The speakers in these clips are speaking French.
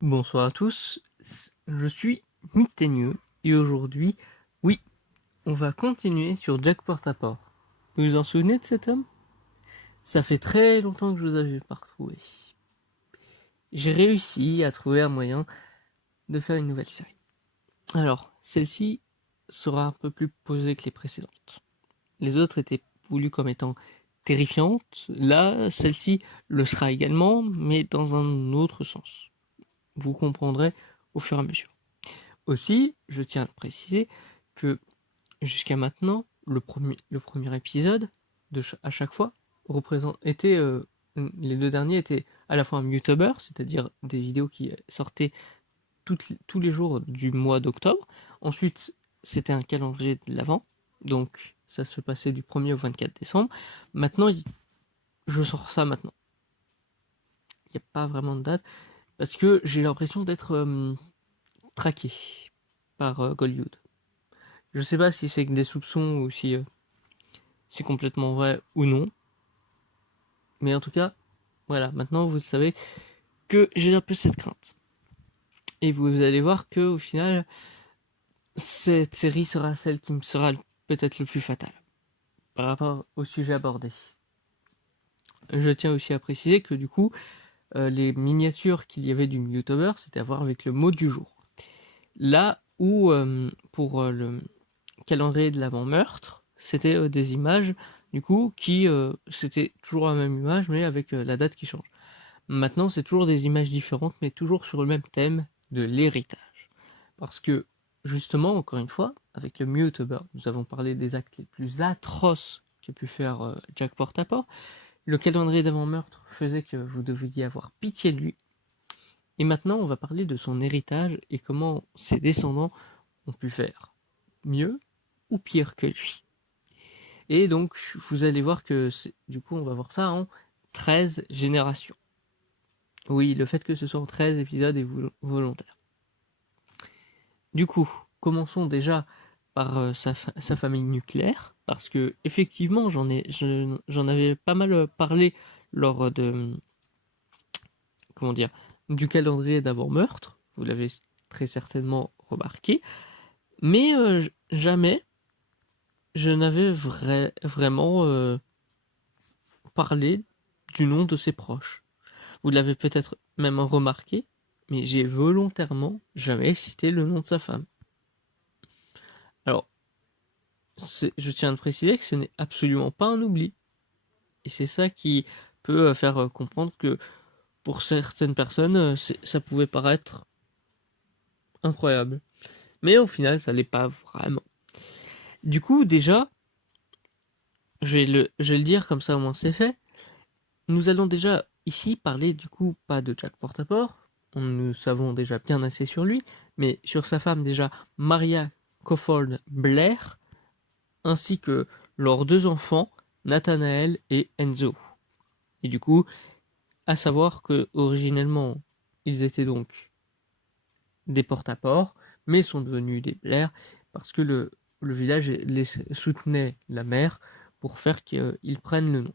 Bonsoir à tous, je suis Micteigneux et aujourd'hui, oui, on va continuer sur Jack Portaport. Vous vous en souvenez de cet homme? Ça fait très longtemps que je vous avais pas retrouvé. J'ai réussi à trouver un moyen de faire une nouvelle série. Alors, celle-ci sera un peu plus posée que les précédentes. Les autres étaient voulues comme étant terrifiantes. Là, celle-ci le sera également, mais dans un autre sens. Vous comprendrez au fur et à mesure. Aussi, je tiens à préciser que jusqu'à maintenant, le premier épisode, à chaque fois, les deux derniers étaient à la fois un YouTuber, c'est-à-dire des vidéos qui sortaient tous les jours du mois d'octobre. Ensuite, c'était un calendrier de l'Avent, donc ça se passait du 1er au 24 décembre. Maintenant, je sors ça maintenant. Il n'y a pas vraiment de date, parce que j'ai l'impression d'être traqué par Gollywood. Je sais pas si c'est que des soupçons ou si c'est complètement vrai ou non. Mais en tout cas, voilà, maintenant vous savez que j'ai un peu cette crainte. Et vous allez voir que au final, cette série sera celle qui me sera peut-être le plus fatale par rapport au sujet abordé. Je tiens aussi à préciser que du coup, les miniatures qu'il y avait du YouTuber, c'était à voir avec le mot du jour. Là où, pour le calendrier de l'avant-meurtre, c'était des images, du coup, c'était toujours la même image, mais avec la date qui change. Maintenant, c'est toujours des images différentes, mais toujours sur le même thème de l'héritage. Parce que, justement, encore une fois, avec le YouTuber, nous avons parlé des actes les plus atroces qu'a pu faire Jack Portaport. Le calendrier d'avant-meurtre faisait que vous deviez avoir pitié de lui. Et maintenant, on va parler de son héritage et comment ses descendants ont pu faire mieux ou pire que lui. Et donc, vous allez voir que, du coup, on va voir ça en 13 générations. Oui, le fait que ce soit en 13 épisodes est volontaire. Du coup, commençons déjà par sa famille nucléaire, parce que effectivement, j'en avais pas mal parlé lors comment dire, du calendrier d'avant-meurtre, vous l'avez très certainement remarqué, mais jamais je n'avais vraiment parlé du nom de ses proches. Vous l'avez peut-être même remarqué, mais j'ai volontairement jamais cité le nom de sa femme. Alors, je tiens à préciser que ce n'est absolument pas un oubli. Et c'est ça qui peut faire comprendre que pour certaines personnes, ça pouvait paraître incroyable. Mais au final, ça l'est pas vraiment. Du coup, déjà, je vais le dire comme ça, au moins c'est fait. Nous allons déjà ici parler du coup pas de Jack Portaport, nous savons déjà bien assez sur lui, mais sur sa femme déjà, Maria Cofford Blair, ainsi que leurs deux enfants, Nathanael et Enzo. Et du coup, à savoir que originellement, ils étaient donc des porte-à-porte, mais sont devenus des Blair parce que le village les soutenait la mère pour faire qu'ils prennent le nom.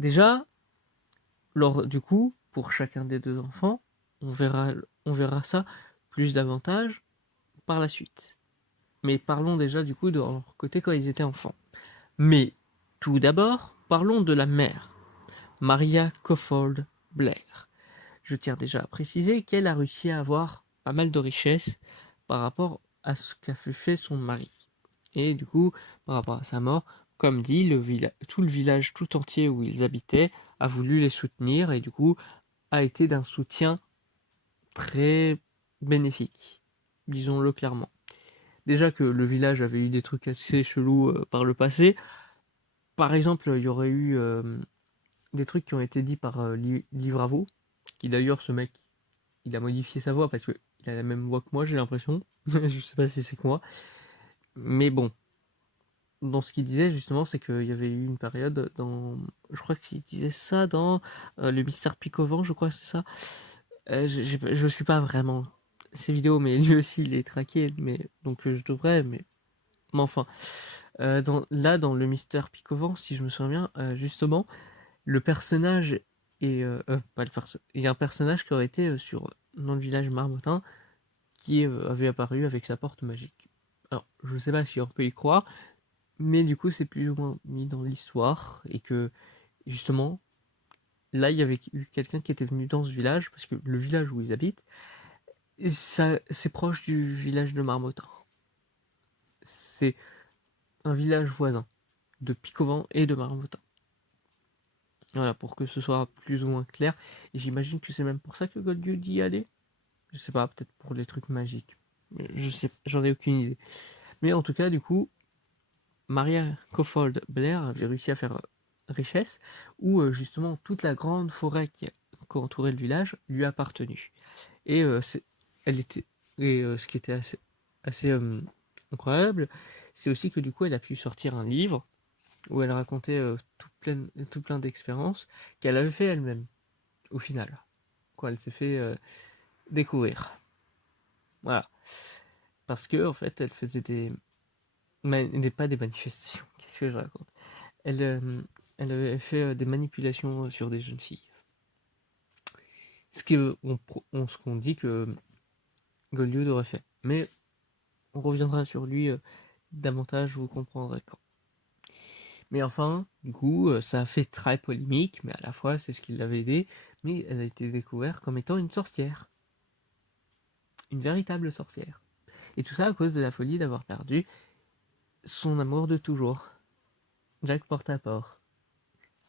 Déjà, du coup, pour chacun des deux enfants, on verra ça plus davantage par la suite. Mais parlons déjà du coup de leur côté quand ils étaient enfants. Mais tout d'abord, parlons de la mère, Maria Cofford Blair. Je tiens déjà à préciser qu'elle a réussi à avoir pas mal de richesses par rapport à ce qu'a fait son mari. Et du coup, par rapport à sa mort, comme dit, tout le village tout entier où ils habitaient a voulu les soutenir et du coup a été d'un soutien très bénéfique, disons-le clairement. Déjà que le village avait eu des trucs assez chelous par le passé. Par exemple, il y aurait eu des trucs qui ont été dits par Livravo, qui d'ailleurs, ce mec, il a modifié sa voix parce qu'il a la même voix que moi, j'ai l'impression. Je sais pas si c'est que moi. Mais bon, dans ce qu'il disait justement, c'est qu'il y avait eu une période dans. Je crois qu'il disait ça dans le Mystère Pic-au-Vent, je crois que c'est ça. Je suis pas vraiment ces vidéos, mais lui aussi il est traqué, mais donc je devrais, mais enfin. Dans le Mystère Pic-au-Vent, si je me souviens bien, justement, le personnage est. Pas le perso. Il y a un personnage qui aurait été sur dans le village marmottin qui avait apparu avec sa porte magique. Alors, je sais pas si on peut y croire, mais du coup, c'est plus ou moins mis dans l'histoire, et que, justement, là, il y avait eu quelqu'un qui était venu dans ce village, parce que le village où ils habitent, c'est proche du village de Marmottin. C'est un village voisin de Picovan et de Marmottin. Voilà, pour que ce soit plus ou moins clair. Et j'imagine que c'est même pour ça que Goldiu dit y aller. Je sais pas, peut-être pour les trucs magiques. Je sais, j'en ai aucune idée. Mais en tout cas, du coup, Maria Coffold Blair avait réussi à faire richesse, où justement toute la grande forêt qui entourait le village lui a appartenu. Et elle était, et ce qui était assez incroyable, c'est aussi que du coup elle a pu sortir un livre où elle racontait tout plein d'expériences qu'elle avait fait elle-même au final, quoi. Elle s'est fait découvrir, voilà, parce que en fait elle faisait pas des manifestations. Qu'est-ce que je raconte? Elle, elle avait fait des manipulations sur des jeunes filles. Ce qu'on dit que Golliud aurait fait. Mais on reviendra sur lui davantage, vous comprendrez quand. Mais enfin, du coup, ça a fait très polémique, mais à la fois c'est ce qui l'avait aidé, mais elle a été découverte comme étant une sorcière. Une véritable sorcière. Et tout ça à cause de la folie d'avoir perdu son amour de toujours, Jack Portaport.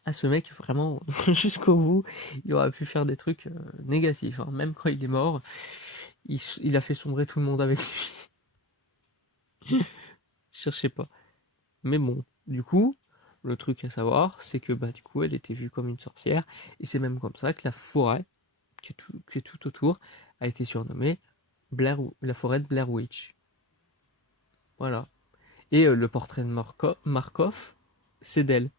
Ah, ce mec, vraiment, jusqu'au bout, il aurait pu faire des trucs négatifs, hein. Même quand il est mort, il a fait sombrer tout le monde avec lui. Cherchez pas. Mais bon, du coup, le truc à savoir, c'est que bah du coup, elle était vue comme une sorcière, et c'est même comme ça que la forêt, qui est tout autour, a été surnommée la forêt de Blair Witch. Voilà. Et le portrait de Markov, c'est d'elle.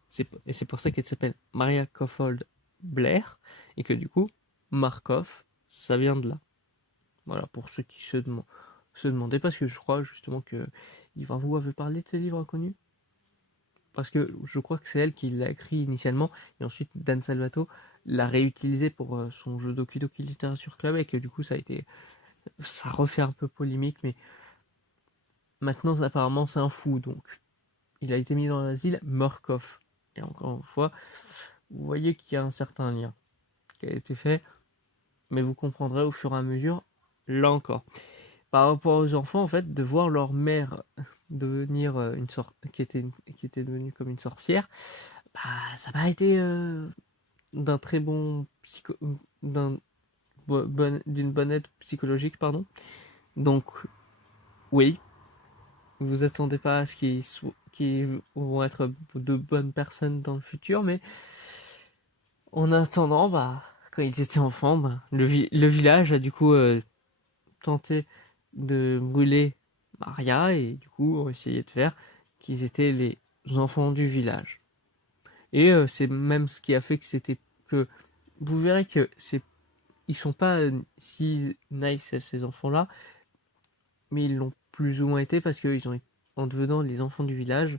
Et c'est pour ça qu'elle s'appelle Maria Coffold Blair, et que du coup, Markov, ça vient de là. Voilà, pour ceux qui se demandaient, parce que je crois justement que vous avez parlé de ces livres inconnus. Parce que je crois que c'est elle qui l'a écrit initialement, et ensuite Dan Salvato l'a réutilisé pour son jeu Doki Doki Literature Club, et que du coup ça refait un peu polémique, mais maintenant apparemment c'est un fou, donc il a été mis dans l'asile Murkoff. Et encore une fois, vous voyez qu'il y a un certain lien qui a été fait, mais vous comprendrez au fur et à mesure, là encore. Par rapport aux enfants, en fait, de voir leur mère devenir qui était devenue comme une sorcière, bah, ça n'a pas été d'un très bon d'une bonne aide psychologique, pardon. Donc, oui, vous attendez pas à ce qu'ils vont être de bonnes personnes dans le futur, mais en attendant, bah, quand ils étaient enfants, bah, le village a du coup tenté de brûler Maria, et du coup ont essayé de faire qu'ils étaient les enfants du village. Et c'est même ce qui a fait que vous verrez que ils sont pas si nice ces enfants-là, mais ils l'ont plus ou moins été parce que en devenant les enfants du village,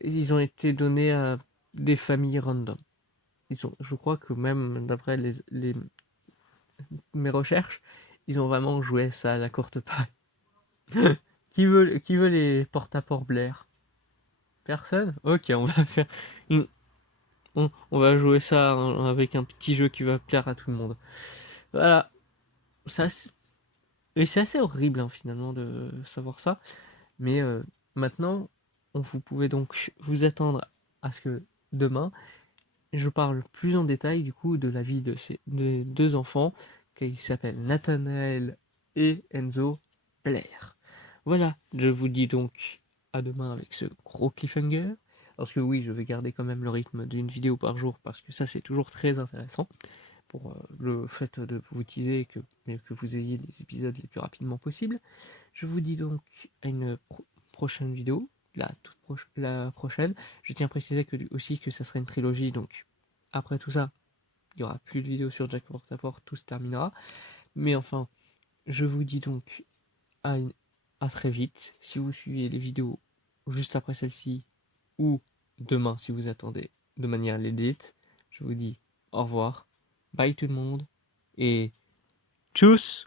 ils ont été donnés à des familles random. Je crois que même d'après mes recherches, ils ont vraiment joué ça à la courte paille. Qui veut les porte-à-porte Blair? Personne? Ok, on va faire on va jouer ça avec un petit jeu qui va plaire à tout le monde. Voilà. Ça, et c'est assez horrible hein, finalement de savoir ça. Mais maintenant, vous pouvez donc vous attendre à ce que demain, je parle plus en détail du coup de la vie de ces deux enfants qui s'appellent Nathanael et Enzo Blair. Voilà, je vous dis donc à demain avec ce gros cliffhanger. Parce que oui, je vais garder quand même le rythme d'une vidéo par jour parce que ça c'est toujours très intéressant pour le fait de vous teaser et que vous ayez les épisodes les plus rapidement possible. Je vous dis donc à une prochaine vidéo, la prochaine. Je tiens à préciser aussi que ça sera une trilogie, donc après tout ça, il n'y aura plus de vidéos sur Jack Portaport, tout se terminera. Mais enfin, je vous dis donc à très vite. Si vous suivez les vidéos juste après celle-ci, ou demain si vous attendez de manière legit, je vous dis au revoir, bye tout le monde, et Tchuss!